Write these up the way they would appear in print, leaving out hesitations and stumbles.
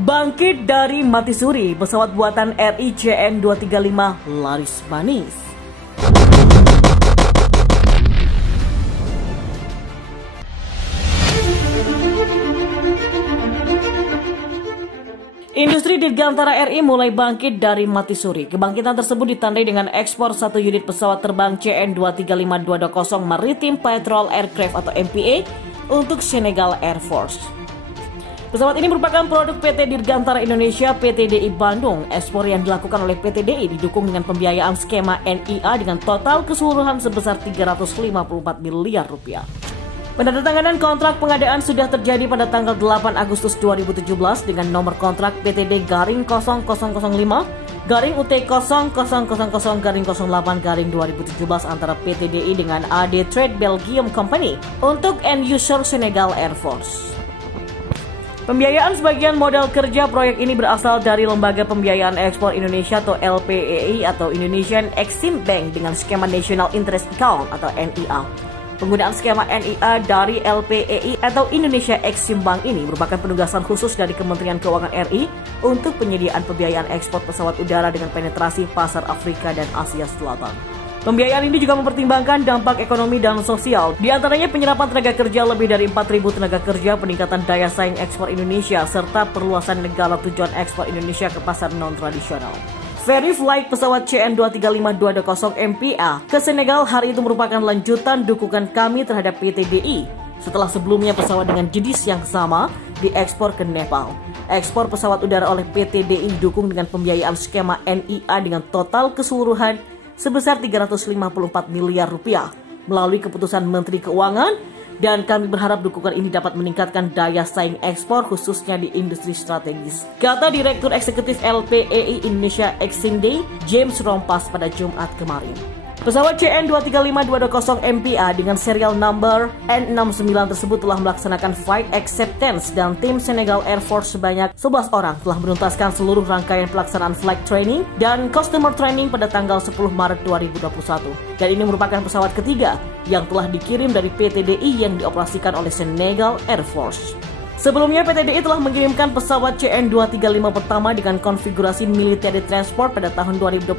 Bangkit dari mati suri, pesawat buatan RI CN235 laris manis. Industri dirgantara RI mulai bangkit dari mati suri. Kebangkitan tersebut ditandai dengan ekspor satu unit pesawat terbang CN235-220 Maritime Patrol Aircraft atau MPA untuk Senegal Air Force. Pesawat ini merupakan produk PT Dirgantara Indonesia PTDI Bandung. Ekspor yang dilakukan oleh PTDI didukung dengan pembiayaan skema NIA dengan total keseluruhan sebesar 354 miliar rupiah. Penandatanganan kontrak pengadaan sudah terjadi pada tanggal 8 Agustus 2017 dengan nomor kontrak PTD garing 0005 garing UT 0000 garing 08 garing 2017 antara PTDI dengan AD Trade Belgium Company untuk end user Senegal Air Force. Pembiayaan sebagian modal kerja proyek ini berasal dari Lembaga Pembiayaan Ekspor Indonesia atau LPEI atau Indonesian Exim Bank dengan skema National Interest Account atau NIA. Penggunaan skema NIA dari LPEI atau Indonesia Exim Bank ini merupakan penugasan khusus dari Kementerian Keuangan RI untuk penyediaan pembiayaan ekspor pesawat udara dengan penetrasi pasar Afrika dan Asia Selatan. Pembiayaan ini juga mempertimbangkan dampak ekonomi dan sosial, di antaranya penyerapan tenaga kerja lebih dari 4.000 tenaga kerja, peningkatan daya saing ekspor Indonesia, serta perluasan negara tujuan ekspor Indonesia ke pasar non-tradisional. Ferry flight pesawat CN235-220 MPA ke Senegal hari itu merupakan lanjutan dukungan kami terhadap PTDI setelah sebelumnya pesawat dengan jenis yang sama diekspor ke Nepal. Ekspor pesawat udara oleh PTDI didukung dengan pembiayaan skema NIA dengan total keseluruhan sebesar 354 miliar rupiah melalui keputusan Menteri Keuangan, dan kami berharap dukungan ini dapat meningkatkan daya saing ekspor khususnya di industri strategis, kata Direktur Eksekutif LPEI Indonesia Exim James Rompas pada Jumat kemarin. Pesawat CN235-220 MPA dengan serial number N69 tersebut telah melaksanakan flight acceptance dan tim Senegal Air Force sebanyak 11 orang telah menuntaskan seluruh rangkaian pelaksanaan flight training dan customer training pada tanggal 10 Maret 2021. Dan ini merupakan pesawat ketiga yang telah dikirim dari PTDI yang dioperasikan oleh Senegal Air Force. Sebelumnya PTDI telah mengirimkan pesawat CN235 pertama dengan konfigurasi military transport pada tahun 2021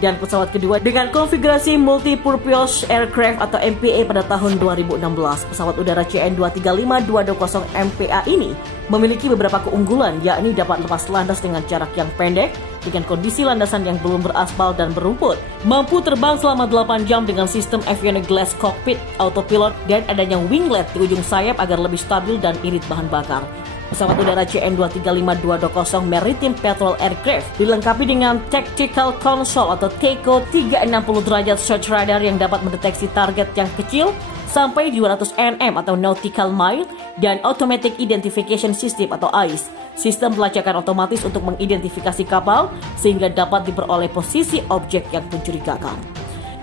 dan pesawat kedua dengan konfigurasi multi-purpose aircraft atau MPA pada tahun 2016. Pesawat udara CN235-220 MPA ini memiliki beberapa keunggulan, yakni dapat lepas landas dengan jarak yang pendek dengan kondisi landasan yang belum beraspal dan berumput, mampu terbang selama 8 jam dengan sistem avionics glass cockpit autopilot, dan adanya winglet di ujung sayap agar lebih stabil dan irit bahan bakar. Pesawat udara CN235-220 Maritime Patrol Aircraft dilengkapi dengan Tactical Console atau TECO 360 derajat search radar yang dapat mendeteksi target yang kecil sampai 200 nm atau nautical mile, dan Automatic Identification System atau AIS, sistem pelacakan otomatis untuk mengidentifikasi kapal sehingga dapat diperoleh posisi objek yang mencurigakan.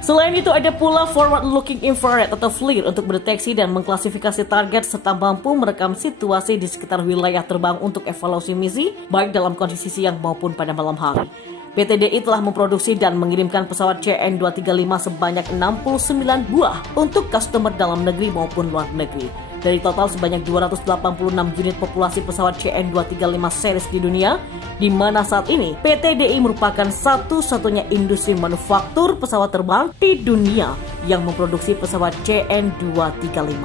Selain itu ada pula Forward Looking Infrared atau FLIR untuk mendeteksi dan mengklasifikasi target serta mampu merekam situasi di sekitar wilayah terbang untuk evaluasi misi baik dalam kondisi siang maupun pada malam hari. PTDI telah memproduksi dan mengirimkan pesawat CN235 sebanyak 69 buah untuk customer dalam negeri maupun luar negeri. Dari total sebanyak 286 unit populasi pesawat CN235 series di dunia, di mana saat ini PTDI merupakan satu-satunya industri manufaktur pesawat terbang di dunia yang memproduksi pesawat CN235.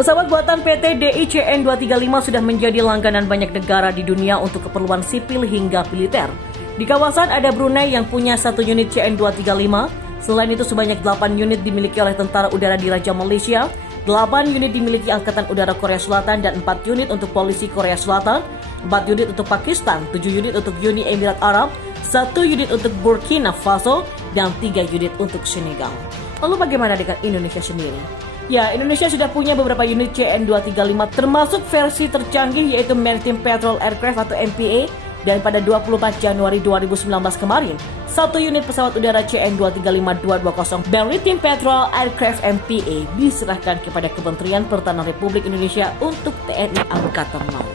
Pesawat buatan PTDI CN235 sudah menjadi langganan banyak negara di dunia untuk keperluan sipil hingga militer. Di kawasan ada Brunei yang punya 1 unit CN235, selain itu sebanyak 8 unit dimiliki oleh Tentara Udara Diraja Malaysia, 8 unit dimiliki Angkatan Udara Korea Selatan dan 4 unit untuk Polisi Korea Selatan, 4 unit untuk Pakistan, 7 unit untuk Uni Emirat Arab, 1 unit untuk Burkina Faso, dan 3 unit untuk Senegal. Lalu bagaimana dengan Indonesia sendiri? Ya, Indonesia sudah punya beberapa unit CN235 termasuk versi tercanggih yaitu Maritime Patrol Aircraft atau MPA, dan pada 24 Januari 2019 kemarin, 1 unit pesawat udara CN235-220 Maritime Patrol Aircraft MPA diserahkan kepada Kementerian Pertahanan Republik Indonesia untuk TNI Angkatan Laut.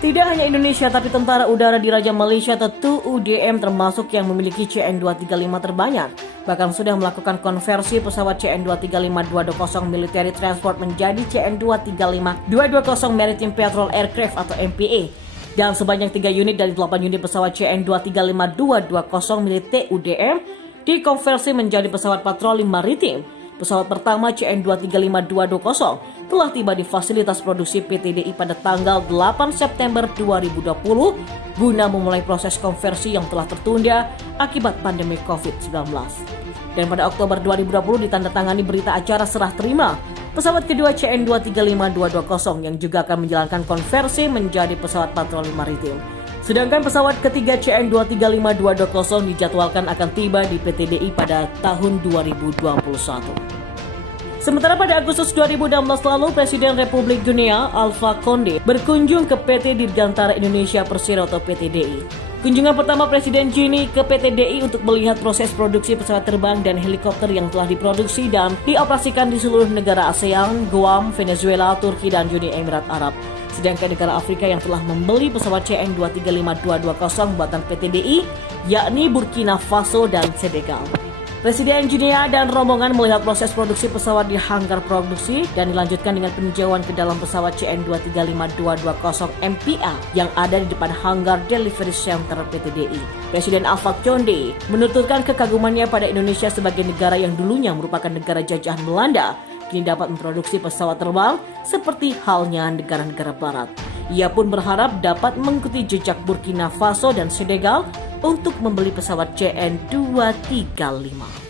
Tidak hanya Indonesia, tapi Tentara Udara Diraja Malaysia atau TUDM termasuk yang memiliki CN235 terbanyak. Bahkan sudah melakukan konversi pesawat CN235-220 military transport menjadi CN235-220 Maritime Patrol Aircraft atau MPA. Dan sebanyak 3 unit dari 8 unit pesawat CN-235-220 milik TUDM dikonversi menjadi pesawat patroli maritim. Pesawat pertama CN-235-220 telah tiba di fasilitas produksi PTDI pada tanggal 8 September 2020 guna memulai proses konversi yang telah tertunda akibat pandemi COVID-19. Dan pada Oktober 2020 ditandatangani berita acara serah terima pesawat kedua CN-235-220 yang juga akan menjalankan konversi menjadi pesawat patroli maritim. Sedangkan pesawat ketiga CN-235-220 dijadwalkan akan tiba di PTDI pada tahun 2021. Sementara pada Agustus 2016 lalu, Presiden Republik Guinea Alpha Condé berkunjung ke PT Dirgantara Indonesia Persero atau PTDI. Kunjungan pertama Presiden Guinea ke PTDI untuk melihat proses produksi pesawat terbang dan helikopter yang telah diproduksi dan dioperasikan di seluruh negara ASEAN, Guam, Venezuela, Turki, dan Uni Emirat Arab. Sedangkan negara Afrika yang telah membeli pesawat CN-235-220 buatan PTDI, yakni Burkina Faso dan Senegal. Presiden Guinea dan rombongan melihat proses produksi pesawat di hanggar produksi dan dilanjutkan dengan peninjauan ke dalam pesawat CN-235-220 MPA yang ada di depan hanggar Delivery Center PTDI. Presiden Alpha Condé menuturkan kekagumannya pada Indonesia sebagai negara yang dulunya merupakan negara jajahan Belanda, kini dapat memproduksi pesawat terbang seperti halnya negara-negara barat. Ia pun berharap dapat mengikuti jejak Burkina Faso dan Senegal untuk membeli pesawat CN-235.